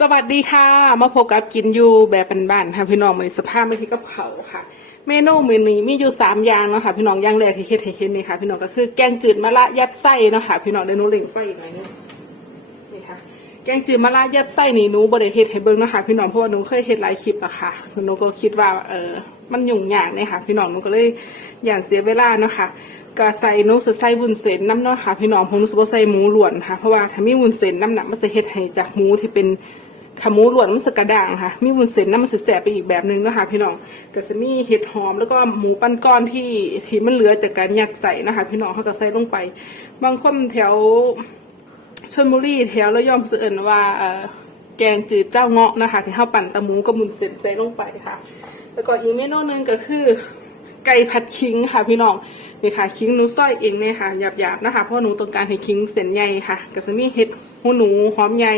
สวัสดีค่ะ มาพบกับกินยูแบบบ้านๆค่ะพี่น้องมันสภาพไม่ที่กับเขาค่ะ เมนูมือนี้มีอยู่สามอย่างเนาะค่ะพี่น้องอย่างแรกที่เฮ็ดให้เห็นนี่ค่ะ พี่น้องก็คือแกงจืดมะระยัดไส้เนาะค่ะ พี่น้องเดนูเล่งไฟอีกหน่อยนึงนี่ค่ะ แกงจืดมะระยัดไส้นี่หนูบ่ได้เฮ็ดให้เบิ่งเนาะค่ะ พี่น้องเพราะว่าหนูเคยเฮ็ดหลายคลิปอะค่ะหนูก็คิดว่าเออมันยุ่งยากเนี่ยค่ะ พี่น้องหนูก็เลยอย่านเสียเวลาเนาะค่ะก็ใส่นูใส่วุ้นเส้นน้ำเนาะค่ะ พี่น้องผมรู้สึกว่าใส่หมูล้วนค่ะเพราะว่าถ้ามีวุ้นเส้นน้ำหนักมันจะเฮ็ดให้จากหมูที่เป็น ขาหมูลวนมันจะกระด้างค่ะ มีวุ้นเส้นน้ำมันจะแสบไปอีกแบบนึงนะคะพี่น้องก็จะมีเห็ดหอมแล้วก็หมูปั้นก้อนที่ที่มันเหลือจากการยัดใส่นะคะ พี่น้องเขาก็ใส่ลงไป บางคนแถวชลบุรีแถวระยองเสื่อนว่าแกงจืดเจ้าเงาะนะคะ ที่เขาปั่นตะหมูกับมุนเส้นใส่ลงไปค่ะ แล้วก็อีกเมนูหนึ่งก็คือ ไก่ผัดคิงค่ะ พี่น้อง นี่ค่ะคิงหนูซอยเองเนี่ยค่ะหยาบๆนะคะเพราะหนูต้องการให้คิงเส้นใหญ่ค่ะก็จะมีเห็ดหูหนูหอมใหญ่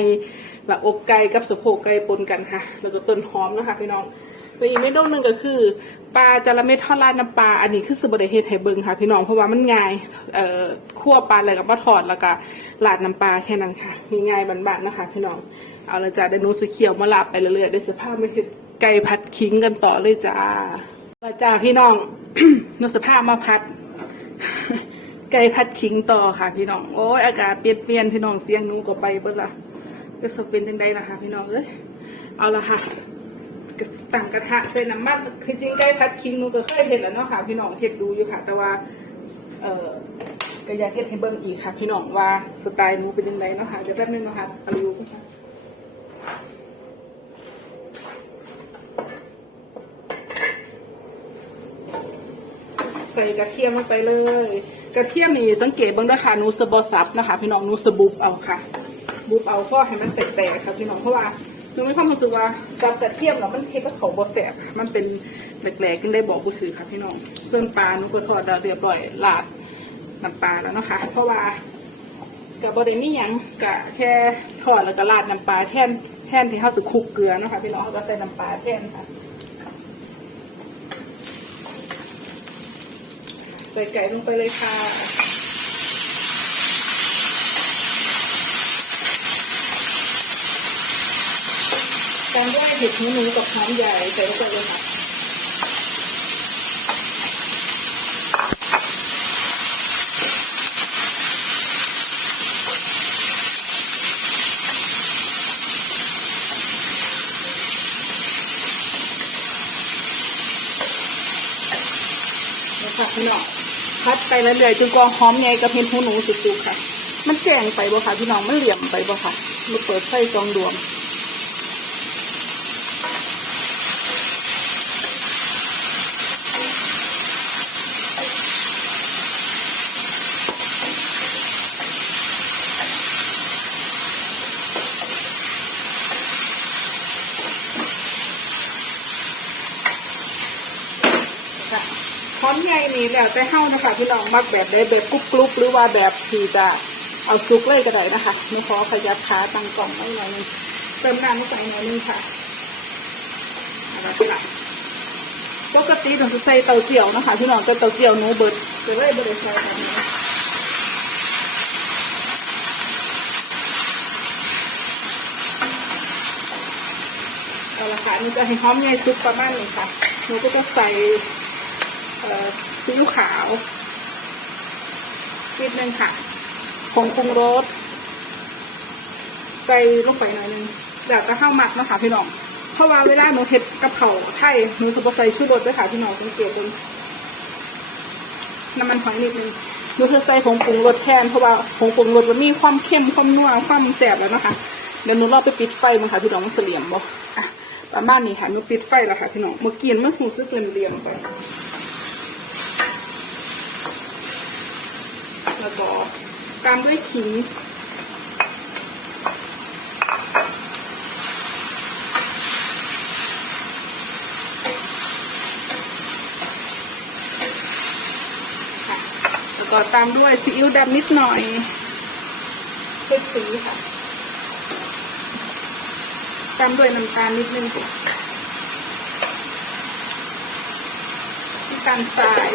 และอกไก่กับสะโพกไก่ปนกันค่ะ แล้วก็ต้นหอมนะคะพี่น้องแล้วอีกเมนูหนึ่งก็คือปลาจาระเม็ดทอดราดน้ำปลาอันนี้คือสบไดเฮ็ดให้เบิงค่ะพี่น้องเพราะว่ามันง่ายเอ่อคั่วปลาอะไรกับมาทอดแล้วก็ราดน้ำปลาแค่นั้นค่ะ มีง่ายบานๆนะคะ พี่น้องเอาละจ้าเดี๋ยวหนูสีเขียวมาลาบไปเรื่อยๆได้สภาพไม่เห็ดไก่ผัดคิงกันต่อเลยจ้ามาจ้าพี่น้องนกสภาพมาพัด ไก่พัดชิงต่อค่ะพี่น้อง โอ้ยอากาศเปลี่ยนเปลี่ยนพี่น้องเสียงนูก็ไปเบิดละจะสเป็นจังไดล่ะค่ะ พี่น้องเอ้ยเอาละค่ะกตั้งกระทะใส่น้ำมันคือจริงไก่พัดคิงนูก็เคยเห็นแล้วเนาะค่ะพี่น้องเห็ดดูอยู่ค่ะ แต่ว่า เออก็อยากเห็ดให้เบิ่งอีกค่ะ พี่น้องว่าสไตล์นูเป็นยังไงเนาะค่ะเดี๋ยวแป๊บนึงเนาะค่ะเอาอยู่ค่ะ ใส่กระเทียมลงไปเลย กระเทียมนี่สังเกตบ้างด้วยค่ะนูสบอซับนะคะ พี่น้องนูสบุบเอาค่ะ บุบเอาก็ให้มันแตกๆค่ะพี่น้องเพราะว่าหนูไม่ความรู้สึกว่ากับกระเทียมเนาะมันเทกับเขาบอแสบมันเป็นแหลกๆกันได้บอกก็คือค่ะพี่น้องส่วนปลาหนูก็ทอดเรียบร้อยลาดน้ำปลาแล้วนะคะ เพราะว่ากับบริมียังกะแค่ทอดแล้วก็ราดน้ำปลาแทนแทนที่เขาสึกคลุกเกลือนะคะพี่น้องเขาก็ใส่น้ำปลาแทนค่ะ ส่ไก่ลงไปเลยค่ะ ตามด้วยเห็ดหูหนูกับหอมใหญ่ใส่ลงไปเลยค่ะพี่น้อง พัดไปเรื่อยๆจนกว่าหอมใหญ่กับเห็ดหูหนูสุดๆค่ะ มันแจ้งไปบ่ค่ะพี่น้องมันเหลี่ยมไปบ่ค่ะมาเปิดไฟจองดวง พร้อมใหญ่นี่แล้วแต่เฮ้านะคะพี่น้องมักแบบได้แบบกรุบกรุบหรือว่าแบบที่จะเอาซุกเลยก็ได้นะคะไม่ขอขยับขาตั้งกล่องไว้หน่อยนึงเติมน้ำลงไปหน่อยนึงค่ะเอาละค่ะปกติต้องใส่เตาเจียวนะคะพี่น้องแต่เตาเจียวหนูเบิดจะเลยบริใส่แบบนี้เอาละค่ะนี่จะให้หอมใหญ่ซุปประมาณนี้ค่ะหนูก็จะใส่ ซีอิ๊วขาวนิดนึงค่ะผงปรุงรสใส่ลงไปหน่อยนึงแล้วก็ข้าวหมักเนาะคะพี่น้อง เพราะว่าเวลาหนูเห็ดกับเขาวไทยหนูจะบ่ใส่ชูรสด้วยค่ะพี่น้องสังเกตดูน้ำมันหอยนิดนึงหนูจะใส่ผงปรุงรสแทนเพราะว่าผงปรุงรสมันมีความเข้มความนัวความแสบแล้วนะคะเดี๋ยวหนูรอไปปิดไฟมันค่ะพี่น้องมันเสลี่ยมบ่อะประมาณนี้ค่ะหนูปิดไฟแล้วค่ะพี่น้องเมื่อกี้มันสูงซึกเรียมๆไป แล้วก็ ตามด้วยขิงค่ะแล้วก็ตามด้วยซีอิ๊วดำนิดหน่อยเพื่อสีค่ะ ตามด้วยน้ำตาลนิดนึงค่ะน้ำตาลทราย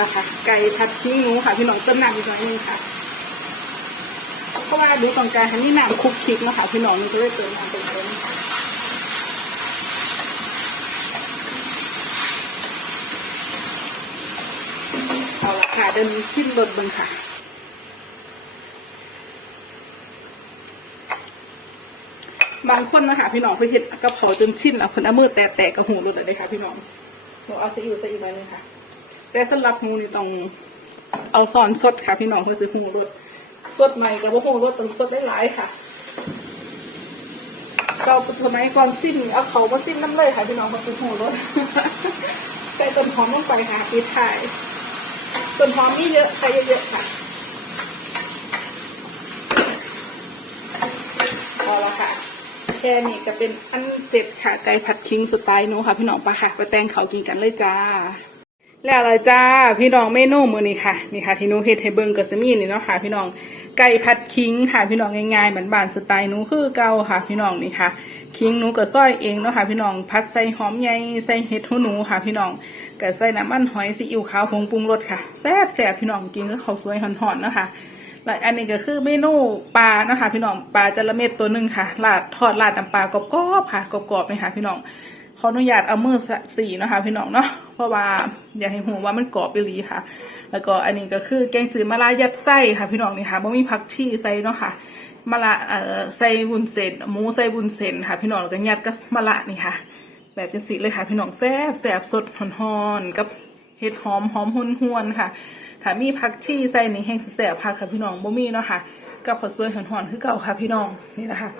นะคะ ไก่ผัดขิงหนูค่ะพี่น้องติมน้ำอีกหน่อยนึงค่ะเพราะว่าดูตรงกลางอันนี้น้ำคลุกคลิกเนาะคะพี่น้องนี่ก็เลยเติมน้ำไปเติมเอาละค่ะเดินขึ้นรถเบังค่ะบางคนนะคะพี่น้องเพื่อเห็ดกระเพราจนชิ้นแล้วคนเอามือแตะแตะกระหูรถเลยค่ะพี่น้องหนูเอาซีอิ๊วใส่อีกใบหนึงค่ะ แต่สำหรับหูนี่ต้องเอาซอนสดค่ะ พี่น้องเพื่อซื้อหูรสสดใหม่กับว่าหูรสต้องสดได้หลายค่ะ เราสมัยก่อนสิ้นเอาเขามาสิ้นน้ำเลยค่ะพี่น้องมาซื้อหูรสใส่ต้นหอมลงไปค่ะปีถ่ายต้นหอมนี่เยอะใส่เยอะๆค่ะพอแล้วค่ะแค่นี้ก็เป็นอันเสร็จค่ะไก่ผัดคิงสไตล์หนูค่ะ พี่น้องปะค่ะไปแต่งเขากินกันเลยจ้า แล้วอะไรจ้าพี่น้องเมนูมือนี้ค่ะนี่ค่ะที่นูเฮ็ดให้เบิ่งก็สิมีนี่เนาะค่ะพี่น้องไก่ผัดคิงค่ะพี่น้องง่ายๆเหมือนบ้านสไตล์หนูคือเก่าค่ะ พี่น้องนี่ค่ะ คิงหนูก็ซอยเองเนาะค่ะพี่น้องพัดใส่หอมใหญ่ใส่เห็ดหูหนูค่ะ พี่น้องก็ใส่น้ำมันหอยซีอิ๊วขาวผงปรุงรสค่ะแซ่บแซ่บพี่น้องกินก็ข้าวสวยหอนๆเนาะค่ะและอันนี้ก็คือเมนูปลานะคะพี่น้องปลาจระเม็ดตัวหนึ่งค่ะราดทอดราดน้ำปลากรอบๆค่ะกรอบๆเลยค่ะพี่น้อง ออนุญาตเอามือสีนะคะพี่น้องเนาะเพราะว่าอยากให้หูว่ามันกรอบไปลีค่ะ แล้วก็อันนี้ก็คือแกงจืดมะระยัดไส้ค่ะ พี่น้องนี่ค่ะบ่มีผักชีใส่เนาะค่ะมะระเอ่อใส่วุ้นเส้นหมูใส่วุ้นเส้นค่ะ พี่น้องแล้วก็ยัดกับมะระนี่ค่ะ แบบจะสีเลยค่ะ พี่น้องแซ่บแซ่บสดหอนๆกับเห็ดหอมหอมหุ่นหวนๆค่ะถ้ามีผักชีใส่นี่แห้งแซ่บผักค่ะพี่น้องบ่มีเนาะค่ะ กับข้าวสวยหอนๆคือเก่าค่ะพี่น้องนี่นะคะ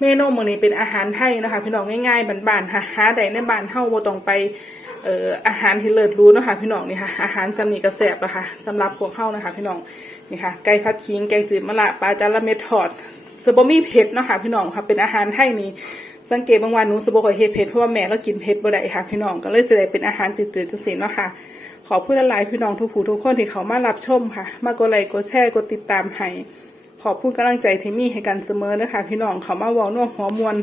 เมนูมื้อนี้เป็นอาหารไทยนะคะ พี่น้องง่ายๆบ้านๆค่ะหาได้ในบ้านเฮาบ่ต้องไปเอ่ออาหารที่เลิศรู้นะคะพี่น้องนี่ค่ะอาหารสำนีก็แซ่บแล้วค่ะสำหรับพวกเฮานะคะ พี่น้องนี่ค่ะไก่ผัดขิงแกงจืดมะระปลาจาระเม็ดทอดสบมีเผ็ดนะคะพี่น้องค่ะเป็นอาหารไทยนี่สังเกตบางวันหนูสบค่อยเฮ็ดเผ็ดเพราะว่าแม่เรากินเผ็ดบ่ได้ค่ะพี่น้องก็เลยสิได้เป็นอาหารจืดๆจังซี่เนาะค่ะขอพูดหลายพี่น้องทุกผู้ทุกคนที่เขามารับชมค่ะ มากดไลค์กดแชร์กดติดตามให้ ขอบพูดกำลังใจเทมี่ให้กันเสมอนะคะพี่น้องเขามาเวอน่วหัวมวน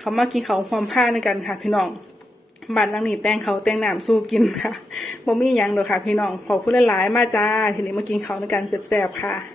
เขามากินเขาความผ้าในกันค่ะ พี่น้องบัตรลังนี่แต่งเขาแต่งน้ำสู้กินค่ะบ่มีหยังดอกค่ะ พี่น้องขอพูดหลายๆมาจ้าทีนี้มากินเขาในกันแซ่บๆค่ะ